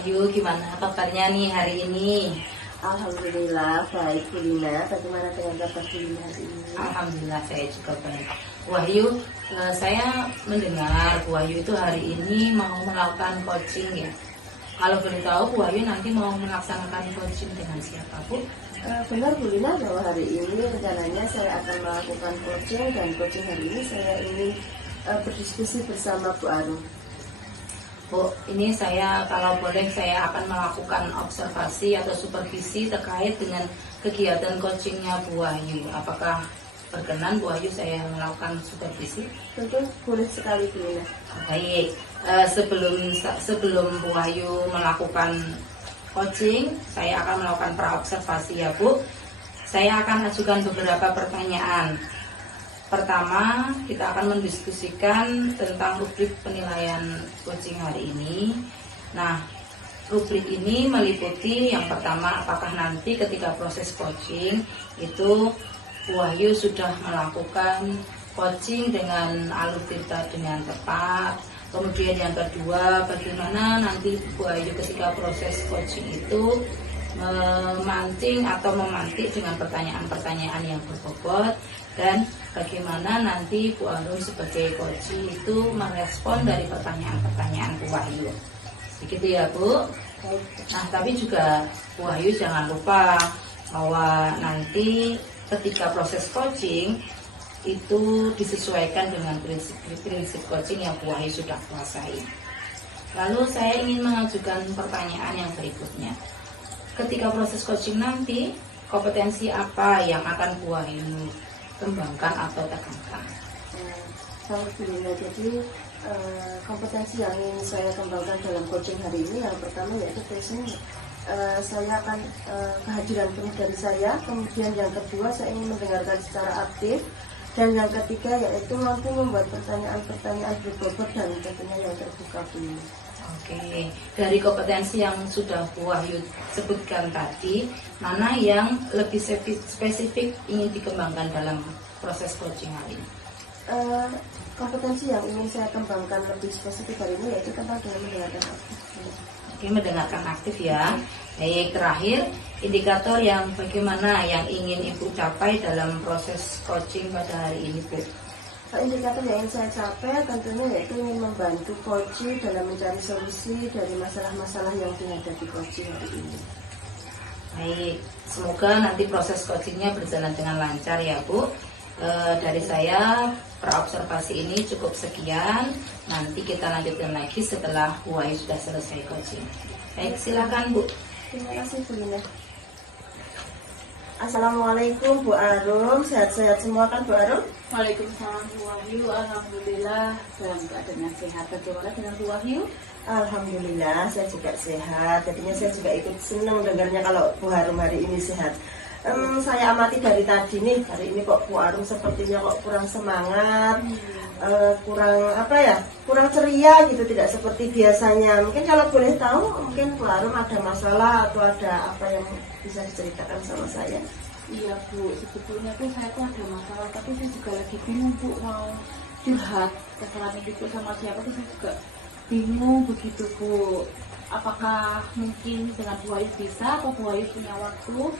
Wahyu, gimana kabarnya nih hari ini? Alhamdulillah baik Bu Lina. Bagaimana dengan kabar Bu Lina hari ini? Alhamdulillah saya juga baik. Wahyu, saya mendengar Wahyu itu hari ini mau melakukan coaching ya. Kalau boleh tahu Wahyu nanti mau melaksanakan coaching dengan siapa Bu? Benar Bu Lina bahwa hari ini rencananya saya akan melakukan coaching, dan coaching hari ini saya ingin berdiskusi bersama Bu Arum. Bu, ini saya kalau boleh saya akan melakukan observasi atau supervisi terkait dengan kegiatan coachingnya Bu Wahyu. Apakah berkenan Bu Wahyu saya melakukan supervisi? Tentu boleh sekali Bu Lina. Baik, sebelum Bu Wahyu melakukan coaching, saya akan melakukan praobservasi ya Bu. Saya akan ajukan beberapa pertanyaan. Pertama, kita akan mendiskusikan tentang rubrik penilaian coaching hari ini. Nah, rubrik ini meliputi yang pertama, apakah nanti ketika proses coaching itu Bu Wahyu sudah melakukan coaching dengan alur cerita dengan tepat. Kemudian yang kedua, bagaimana nanti Bu Wahyu ketika proses coaching itu memancing atau memantik dengan pertanyaan-pertanyaan yang berbobot, dan bagaimana nanti Bu Arum sebagai coaching itu merespon dari pertanyaan-pertanyaan Bu Wahyu. Begitu ya Bu. Nah, tapi juga Bu Wahyu jangan lupa bahwa nanti ketika proses coaching itu disesuaikan dengan prinsip coaching yang Bu Wahyu sudah kuasai. Lalu saya ingin mengajukan pertanyaan yang berikutnya. Ketika proses coaching nanti, kompetensi apa yang akan Bu Wahyu kembangkan atau tekankan? Jadi kompetensi yang ingin saya kembangkan dalam coaching hari ini yang pertama yaitu listening. Saya akan kehadiran penuh dari saya. Kemudian yang kedua, saya ingin mendengarkan secara aktif. Dan yang ketiga yaitu mampu membuat pertanyaan-pertanyaan berbobot dan tentunya yang terbuka dulu. Oke, dari kompetensi yang sudah Bu Wahyu sebutkan tadi, mana yang lebih spesifik ingin dikembangkan dalam proses coaching hari ini? Kompetensi yang ingin saya kembangkan lebih spesifik hari ini yaitu tentang dengan mendengarkan aktif. Oke, mendengarkan aktif ya. Baik, terakhir indikator yang bagaimana yang ingin Ibu capai dalam proses coaching pada hari ini Bu? Indikator yang ingin saya capai tentunya yaitu ingin membantu coaching dalam mencari solusi dari masalah-masalah yang dihadapi coaching hari ini. Baik, semoga nanti proses coachingnya berjalan dengan lancar ya Bu. Dari saya praobservasi ini cukup sekian. Nanti kita lanjutkan lagi setelah Bu Wahyu sudah selesai coaching. Baik, silakan Bu. Terima kasih Bu Lina. Assalamualaikum Bu Arum, sehat-sehat semua kan Bu Arum? Waalaikumsalam Bu Wahyu, alhamdulillah dalam keadaan yang sehat. Bagaimana dengan Bu Wahyu? Alhamdulillah saya juga sehat. Jadinya saya juga ikut senang dengarnya kalau Bu Arum hari ini sehat. Saya amati dari tadi nih, hari ini kok Bu Arum sepertinya kok kurang semangat, kurang ceria gitu, tidak seperti biasanya. Mungkin kalau boleh tahu, mungkin Bu Arum ada masalah atau ada apa yang bisa diceritakan sama saya? Iya Bu, sebetulnya tuh saya tuh ada masalah, tapi saya juga lagi bingung Bu, mau curhat kesalahan itu sama siapa tuh saya juga bingung begitu Bu. Apakah mungkin dengan Bu Wahyu bisa, atau Bu Wahyu punya waktu?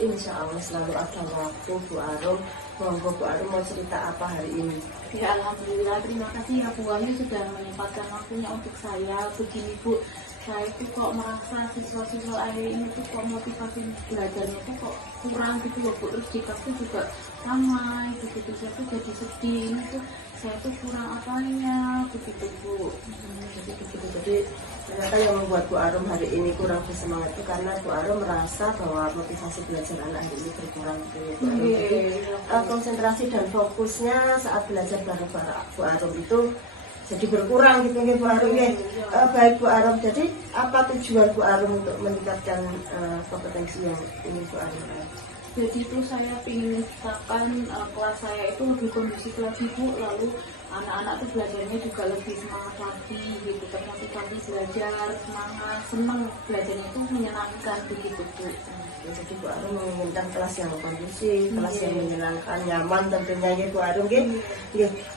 Insya Allah selalu ada waktu Bu Arum. Monggo Bu Arum mau cerita apa hari ini? Ya Alhamdulillah, terima kasih ya Bu Wahyu sudah menyempatkan waktunya untuk saya. Begini Bu, saya itu kok merasa siswa-siswa akhir ini tuh kok motivasi belajarnya tuh kok kurang gitu loh Bu. Terus di kelas tuh juga ramai begitu, saya tuh jadi sedih. Ini tuh saya tuh kurang apanya begitu Bu. Jadi ternyata yang membuat Bu Arum hari ini kurang bersemangat itu karena Bu Arum merasa bahwa motivasi belajar anak hari ini berkurang gitu ya Bu Arum. Jadi konsentrasi dan fokusnya saat belajar bareng Bu Arum itu jadi berkurang gitu ya Bu Arum ya. Baik Bu Arum, jadi apa tujuan Bu Arum untuk meningkatkan kompetensi yang ingin Bu Arum raih? Jadi itu saya ingin menciptakan kelas saya itu lebih kondusif lagi Bu, lalu anak-anak tuh belajarnya juga lebih semangat lagi gitu, termotivasi belajar, semangat, senang belajarnya itu menyenangkan begitu Bu. Jadi Bu Arum menginginkan kelas yang kondusif, kelas yang menyenangkan, nyaman tentunya ya Bu Arum.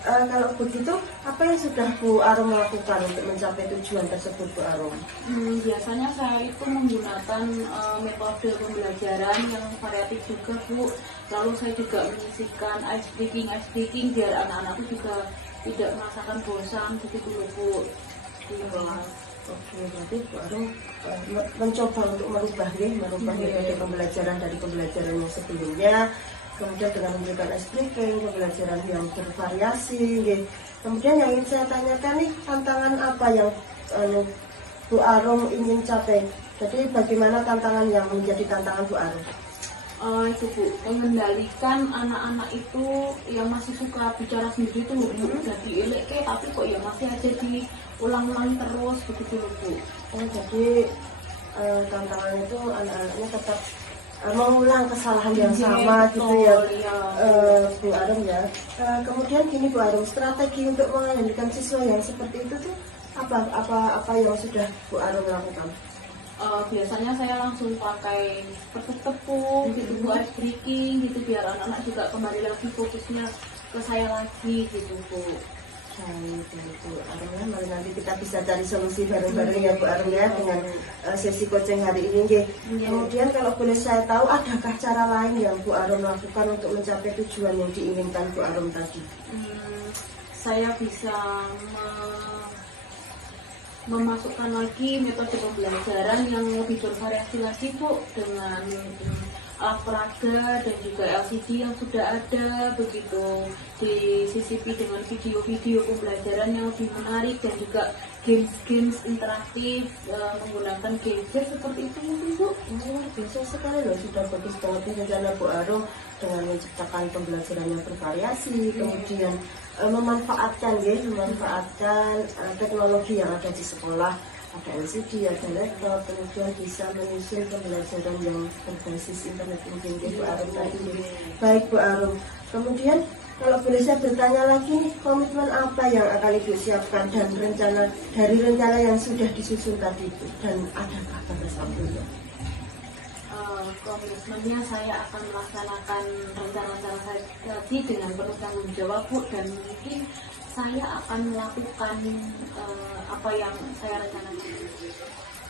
Kalau begitu, apa yang sudah Bu Arum lakukan untuk mencapai tujuan tersebut Bu Arum? Biasanya saya itu menggunakan metode pembelajaran yang variatif juga Bu. Lalu saya juga menyisipkan ice breaking biar anak-anak itu juga tidak merasakan bosan begitu loh Bu. Oke, berarti Bu Arum mencoba untuk merubah metode pembelajaran dari pembelajaran yang sebelumnya, kemudian dengan memberikan ice breaking, pembelajaran yang bervariasi. Kemudian yang ingin saya tanyakan nih, tantangan apa yang Bu Arum ingin capai? Jadi bagaimana tantangan yang menjadi tantangan Bu Arum? Itu Bu, mengendalikan anak-anak itu yang masih suka bicara sendiri tuh jadi elek tapi kok ya masih aja diulang-ulang terus begitu loh Bu. Jadi tantangan itu anak-anaknya tetap mengulang kesalahan yang sama gitu ya, Bu Arum ya. Kemudian gini Bu Arum, strategi untuk mengendalikan siswa yang seperti itu tuh apa yang sudah Bu Arum lakukan? Biasanya saya langsung pakai tepuk-tepuk gitu Bu, ice breaking gitu biar anak-anak juga kembali lagi fokusnya ke saya lagi gitu Bu. Bu Arum ya, mari nanti kita bisa cari solusi bareng-bareng ya Bu Arum ya dengan sesi coaching hari ini. Kemudian kalau boleh saya tahu, adakah cara lain yang Bu Arum lakukan untuk mencapai tujuan yang diinginkan Bu Arum tadi? Saya bisa memasukkan lagi metode pembelajaran yang lebih bervariasi lagi Bu, dengan alat peraga dan juga LCD yang sudah ada begitu, disisipi dengan video-video pembelajaran yang lebih menarik dan juga games-games interaktif menggunakan gadget seperti itu mungkin Bu. Biasa sekali loh, sudah bagus banget rencana Bu Arum dengan menciptakan pembelajaran yang bervariasi, kemudian memanfaatkan teknologi yang ada di sekolah, ada LCD, ada laptop, kemudian bisa menyusun pembelajaran yang berbasis internet mungkin Bu Arum tadi. Baik Bu Arum, kemudian kalau boleh saya bertanya lagi nih, komitmen apa yang akan Ibu siapkan dan rencana yang sudah disusun tadi itu, dan adakah batas waktunya? Komitmennya saya akan melaksanakan rencana-rencana saya tadi dengan penuh tanggung jawab Bu, dan mungkin saya akan melakukan apa yang saya rencanakan.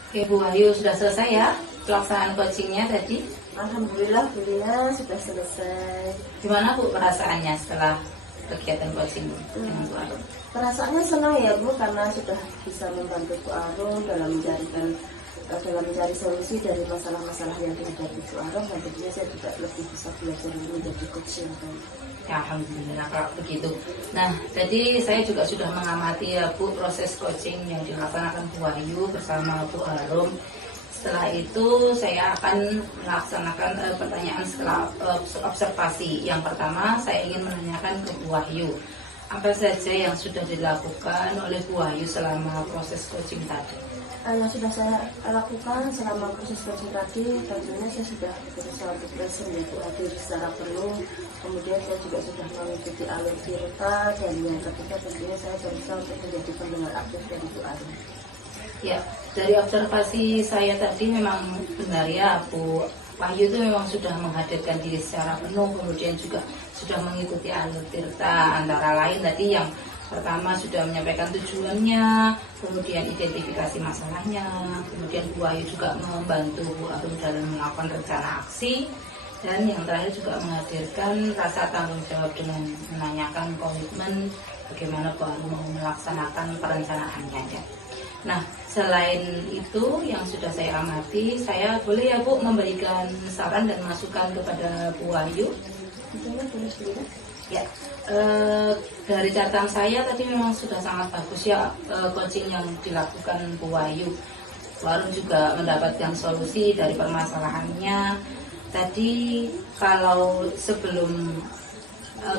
Oke Bu Wahyu, sudah selesai ya pelaksanaan coachingnya tadi? Alhamdulillah sudah selesai. Gimana Bu perasaannya setelah kegiatan coaching dengan Bu Arum? Perasaannya senang ya Bu, karena sudah bisa membantu Bu Arum dalam mencari solusi dari masalah-masalah yang dihadapi Bu Arum, dan tentunya saya juga lebih bisa belajar menjadi coach yang baik. Ya, alhamdulillah kalau begitu. Nah, tadi saya juga sudah mengamati ya Bu proses coaching yang dilaksanakan Bu Wahyu bersama Bu Arum. Setelah itu saya akan melaksanakan pertanyaan setelah observasi. Yang pertama saya ingin menanyakan ke Bu Wahyu, apa saja yang sudah dilakukan oleh Bu Wahyu selama proses coaching tadi? Yang sudah saya lakukan selama proses coaching tadi, tentunya saya sudah berusaha untuk present yaitu hadir secara penuh. Kemudian saya juga sudah mengikuti alur tirta, dan yang ketiga tentunya saya berusaha untuk menjadi pendengar aktif dari Bu Arum. Ya, dari observasi saya tadi memang benar ya Bu Wahyu itu memang sudah menghadirkan diri secara penuh, kemudian juga sudah mengikuti alur tirta, antara lain tadi yang pertama sudah menyampaikan tujuannya, kemudian identifikasi masalahnya, kemudian Bu Wahyu juga membantu Bu Arum dalam melakukan rencana aksi, dan yang terakhir juga menghadirkan rasa tanggung jawab dengan menanyakan komitmen bagaimana Bu Arum mau melaksanakan perencanaannya ya. Nah, selain itu yang sudah saya amati, saya boleh ya Bu memberikan saran dan masukan kepada Bu Wahyu? Ya, dari catatan saya tadi memang sudah sangat bagus ya coaching yang dilakukan Bu Wahyu. Bu Arum juga mendapatkan solusi dari permasalahannya. Tadi kalau sebelum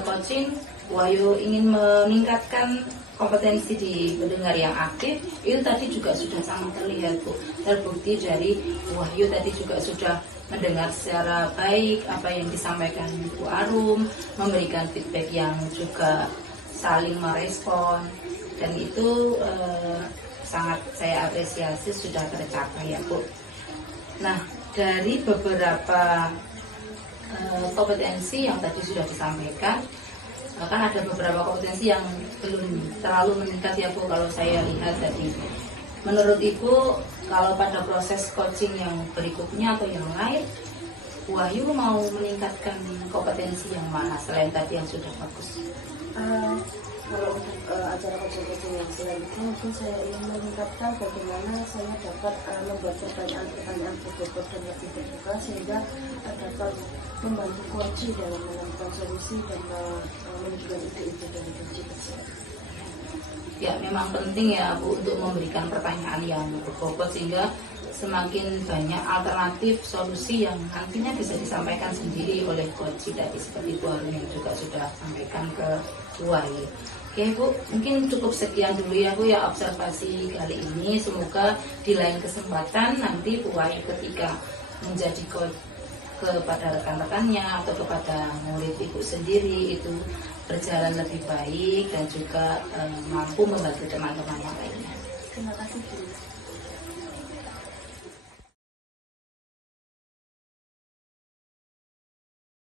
coaching, Bu Wahyu ingin meningkatkan kompetensi di pendengar yang aktif, itu tadi juga sudah sangat terlihat Bu. Terbukti dari Bu Wahyu tadi juga sudah mendengar secara baik apa yang disampaikan Bu Arum, memberikan feedback yang juga saling merespon, dan itu sangat saya apresiasi sudah tercapai ya Bu. Nah, dari beberapa kompetensi yang tadi sudah disampaikan, kan ada beberapa kompetensi yang belum terlalu meningkat ya Bu, kalau saya lihat tadi. Menurut Ibu, kalau pada proses coaching yang berikutnya atau yang lain, Bu Wahyu mau meningkatkan kompetensi yang mana selain tadi yang sudah bagus? Kalau untuk acara coaching yang selanjutnya, mungkin saya ingin meningkatkan bagaimana saya dapat membuat pertanyaan-pertanyaan berbobot dan lebih terbuka, sehingga dapat membantu coach dalam menemukan solusi dan menunjukkan ide-ide dari coach tersebut. Ya, memang penting ya Bu untuk memberikan pertanyaan yang berbobot, sehingga semakin banyak alternatif solusi yang nantinya bisa disampaikan sendiri oleh coach tadi, seperti Bu Arum yang juga sudah sampaikan ke Bu Wahyu. Oke Bu, mungkin cukup sekian dulu ya Bu ya observasi kali ini. Semoga di lain kesempatan nanti Bu Wahyu ketika menjadi coach kepada rekan-rekannya atau kepada murid Ibu sendiri itu berjalan lebih baik dan juga mampu membantu teman-teman yang lainnya. Terima kasih Bu.